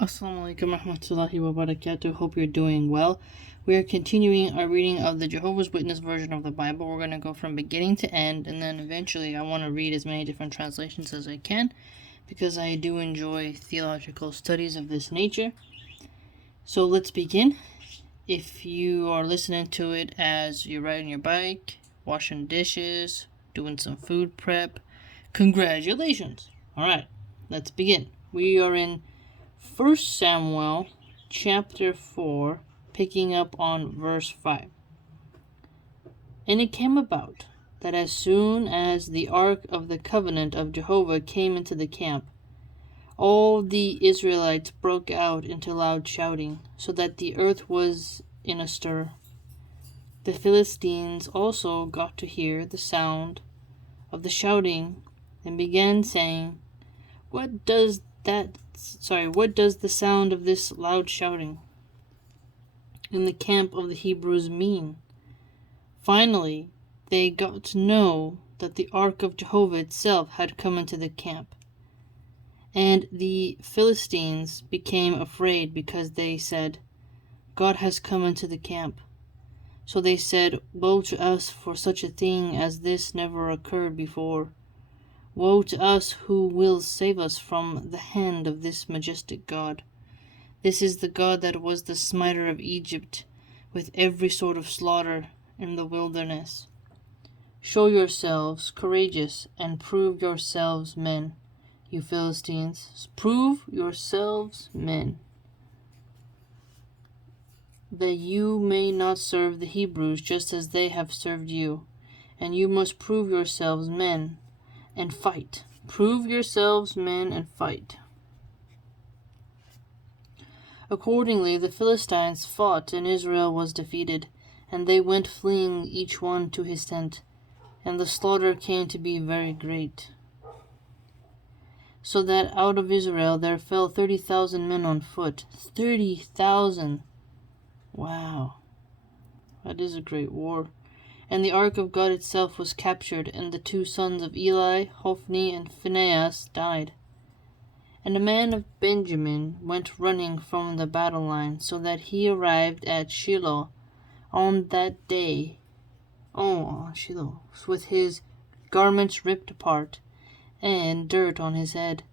Assalamu alaikum warahmatullahi wabarakatuh. Hope you're doing well. We are continuing our reading of the Jehovah's Witness version of the Bible. We're going to go from beginning to end, and then eventually I want to read as many different translations as I can because I do enjoy theological studies of this nature. So let's begin. If you are listening to it as you're riding your bike, washing dishes, doing some food prep, congratulations. Alright, let's begin. We are in 1 Samuel chapter 4, picking up on verse 5. And it came about that as soon as the ark of the covenant of Jehovah came into the camp, all the Israelites broke out into loud shouting, so that the earth was in a stir. The Philistines also got to hear the sound of the shouting and began saying, What does the sound of this loud shouting in the camp of the Hebrews mean? Finally, they got to know that the ark of Jehovah itself had come into the camp. And the Philistines became afraid because they said, God has come into the camp. So they said, Woe to us, for such a thing as this never occurred before. Woe to us, who will save us from the hand of this majestic God? This is the God that was the smiter of Egypt with every sort of slaughter in the wilderness. Show yourselves courageous and prove yourselves men, you Philistines. Prove yourselves men, that you may not serve the Hebrews just as they have served you. And you must prove yourselves men and fight. Prove yourselves men and fight. Accordingly, the Philistines fought, and Israel was defeated, and they went fleeing each one to his tent, and the slaughter came to be very great. So that out of Israel there fell 30,000 men on foot. 30,000! Wow. That is a great war. And the ark of God itself was captured, and the two sons of Eli, Hophni and Phinehas, died. And a man of Benjamin went running from the battle line, so that he arrived at Shiloh on that day, with his garments ripped apart, and dirt on his head.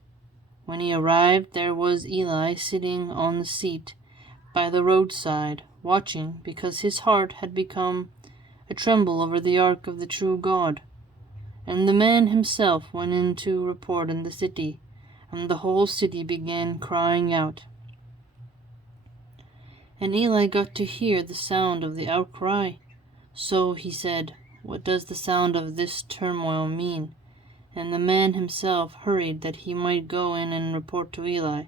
When he arrived, there was Eli sitting on the seat by the roadside, watching, because his heart had become a tremble over the ark of the true God. And the man himself went in to report in the city, and the whole city began crying out. And Eli got to hear the sound of the outcry. So he said, What does the sound of this turmoil mean? And the man himself hurried that he might go in and report to Eli.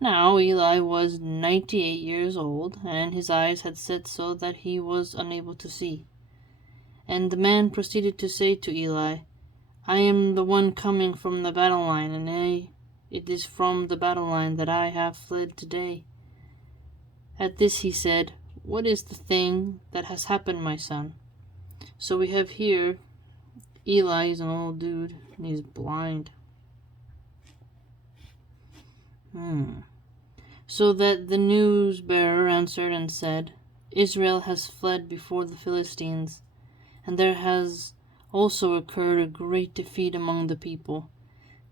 Now Eli was 98 years old, and his eyes had set so that he was unable to see. And the man proceeded to say to Eli, I am the one coming from the battle line, and it is from the battle line that I have fled today. At this he said, What is the thing that has happened, my son? So we have here, Eli is an old dude, and he's blind. So that the news bearer answered and said, Israel has fled before the Philistines, and there has also occurred a great defeat among the people.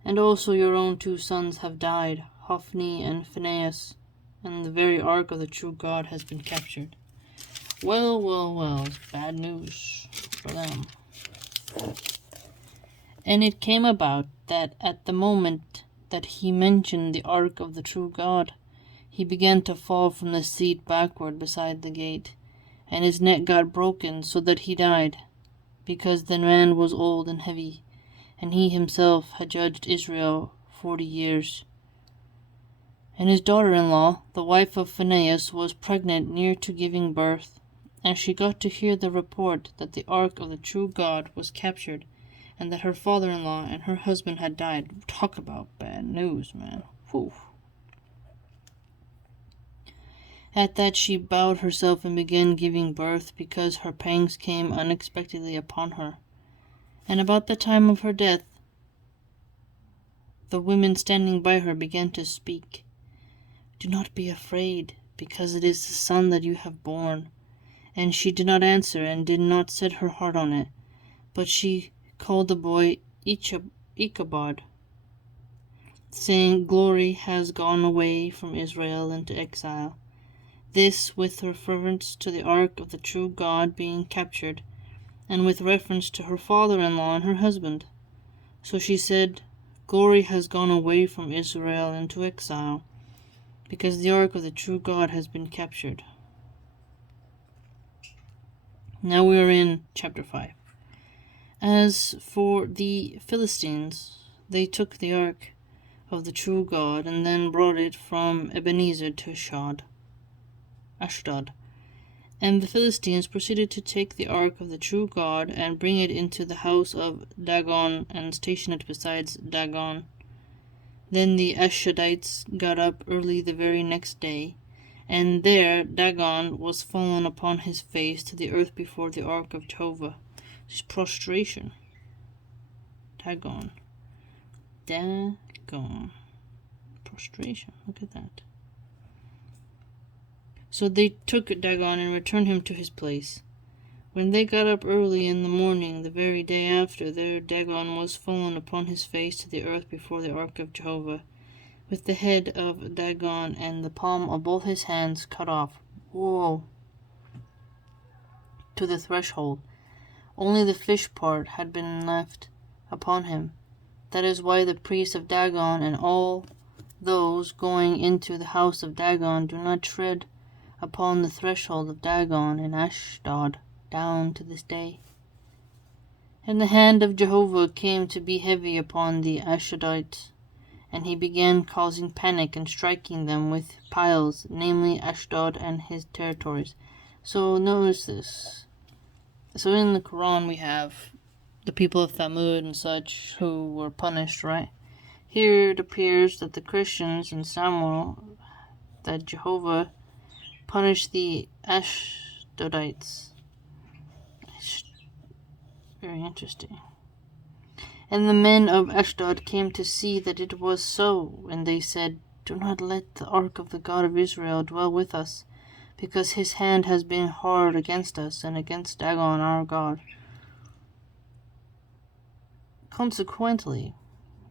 And also your own two sons have died, Hophni and Phinehas, and the very ark of the true God has been captured. Well, it's bad news for them. And it came about that at the moment that he mentioned the ark of the true God, he began to fall from the seat backward beside the gate, and his neck got broken so that he died, because the man was old and heavy, and he himself had judged Israel 40 years. And his daughter-in-law, the wife of Phinehas, was pregnant near to giving birth, and she got to hear the report that the ark of the true God was captured, and that her father-in-law and her husband had died. Talk about bad news, man. Whew. At that she bowed herself and began giving birth, because her pangs came unexpectedly upon her. And about the time of her death, the women standing by her began to speak. Do not be afraid, because it is the son that you have borne. And she did not answer, and did not set her heart on it. But she called the boy Ichabod, saying, Glory has gone away from Israel into exile. This with reference to the ark of the true God being captured, and with reference to her father-in-law and her husband. So she said, Glory has gone away from Israel into exile, because the ark of the true God has been captured. Now we are in chapter 5. As for the Philistines, they took the ark of the true God, and then brought it from Ebenezer to Ashdod. And the Philistines proceeded to take the ark of the true God, and bring it into the house of Dagon, and station it beside Dagon. Then the Ashdodites got up early the very next day, and there Dagon was fallen upon his face to the earth before the ark of Jehovah. This is prostration. Dagon. Prostration. Look at that. So they took Dagon and returned him to his place. When they got up early in the morning, the very day after, there Dagon was fallen upon his face to the earth before the ark of Jehovah, with the head of Dagon and the palm of both his hands cut off, to the threshold. Only the fish part had been left upon him. That is why the priests of Dagon and all those going into the house of Dagon do not tread upon the threshold of Dagon in Ashdod down to this day. And the hand of Jehovah came to be heavy upon the Ashdodites, and he began causing panic and striking them with piles, namely Ashdod and his territories. So notice this. So in the Quran we have the people of Thamud and such who were punished, right? Here it appears that the Christians in Samuel, that Jehovah punished the Ashdodites. It's very interesting. And the men of Ashdod came to see that it was so, and they said, Do not let the ark of the God of Israel dwell with us, because his hand has been hard against us and against Dagon our God. Consequently,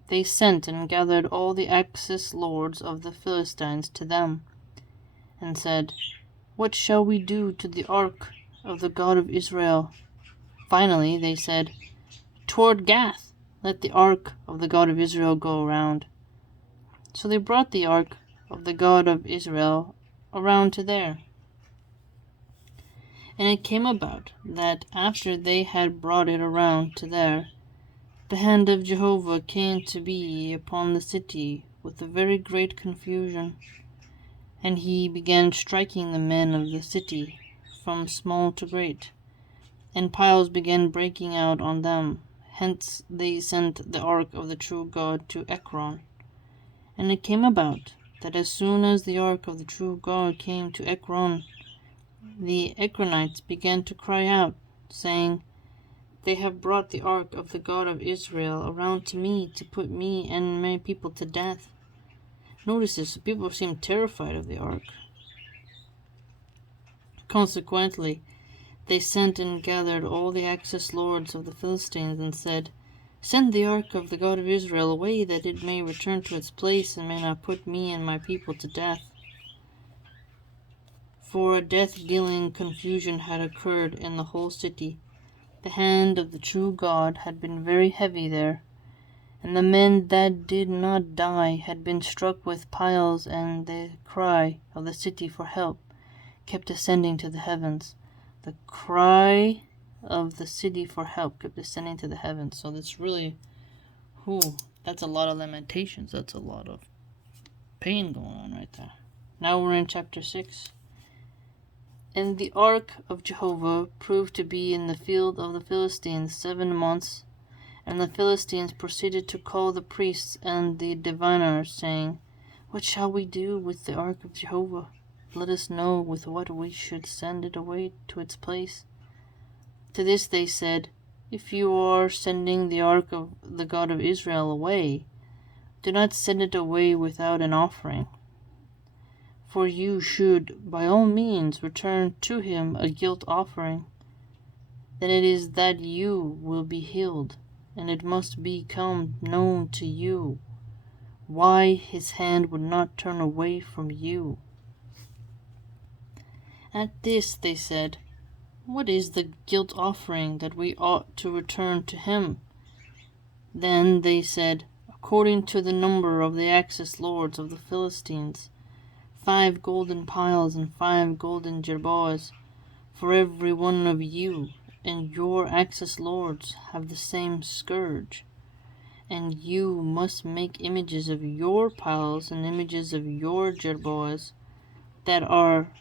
they sent and gathered all the Axis lords of the Philistines to them, and said, What shall we do to the ark of the God of Israel? Finally, they said, Toward Gath, let the ark of the God of Israel go around. So they brought the ark of the God of Israel around to there. And it came about that after they had brought it around to there, the hand of Jehovah came to be upon the city with a very great confusion, and he began striking the men of the city from small to great, and piles began breaking out on them. Hence they sent the ark of the true God to Ekron. And it came about that as soon as the ark of the true God came to Ekron, the Ekronites began to cry out, saying, They have brought the ark of the God of Israel around to me to put me and my people to death. Notice this, people seem terrified of the ark. Consequently, they sent and gathered all the Axis lords of the Philistines and said, Send the ark of the God of Israel away, that it may return to its place and may not put me and my people to death. For a death-dealing confusion had occurred in the whole city. The hand of the true God had been very heavy there, and the men that did not die had been struck with piles, and the cry of the city for help kept ascending to the heavens. The cry of the city for help kept ascending to the heavens. So that's really, that's a lot of lamentations. That's a lot of pain going on right there. Now we're in chapter 6. And the ark of Jehovah proved to be in the field of the Philistines 7 months. And the Philistines proceeded to call the priests and the diviners, saying, What shall we do with the ark of Jehovah? Let us know with what we should send it away to its place. To this they said, If you are sending the ark of the God of Israel away, do not send it away without an offering. For you should by all means return to him a guilt offering. Then it is that you will be healed, and it must become known to you why his hand would not turn away from you." At this they said, "What is the guilt offering that we ought to return to him?" Then they said, "According to the number of the axis lords of the Philistines, 5 golden piles and 5 golden jerboas for every one of you, and your axis lords have the same scourge. And you must make images of your piles and images of your jerboas that are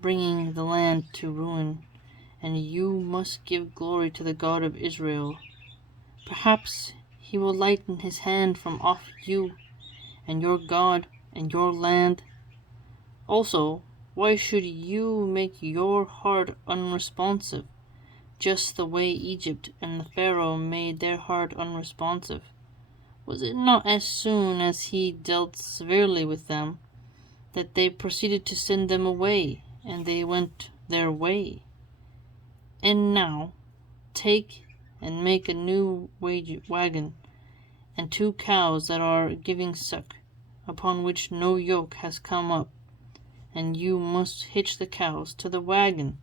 bringing the land to ruin, and you must give glory to the God of Israel. Perhaps he will lighten his hand from off you and your God and your land. Also, why should you make your heart unresponsive, just the way Egypt and the Pharaoh made their heart unresponsive? Was it not as soon as he dealt severely with them that they proceeded to send them away, and they went their way? And now take and make a new wagon, and 2 cows that are giving suck, upon which no yoke has come up, and you must hitch the cows to the wagon,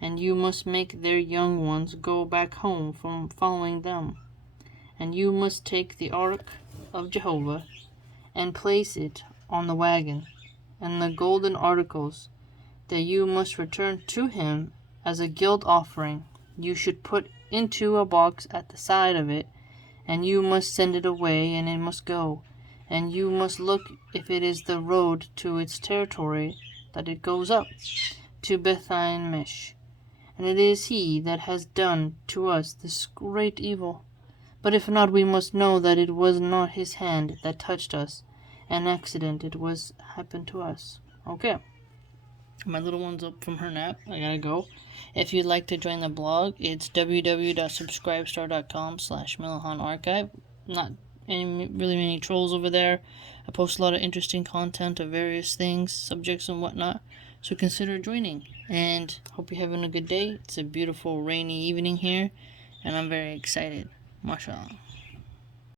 and you must make their young ones go back home from following them. And you must take the ark of Jehovah and place it on the wagon, and the golden articles that you must return to him as a guilt offering you should put into a box at the side of it, and you must send it away, and it must go, and you must look if it is the road to its territory that it goes up to Bethain Mesh. And it is he that has done to us this great evil. But if not, we must know that it was not his hand that touched us. An accident it was happened to us." Okay. My little one's up from her nap. I gotta go. If you'd like to join the blog, it's www.subscribestar.com/Milahan Archive. Not really many trolls over there. I post a lot of interesting content of various things, subjects and whatnot. So consider joining. And hope you're having a good day. It's a beautiful rainy evening here, and I'm very excited. MashaAllah.